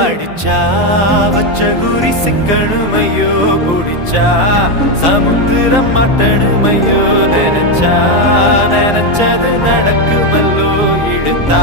அடிச்சா வச்ச குறி சிக்கணுமையோ குடிச்சா சமுத்திரம் மாட்டணுமையோ நினைச்சா நினைச்சது நடக்குமல்லோ இழுத்தா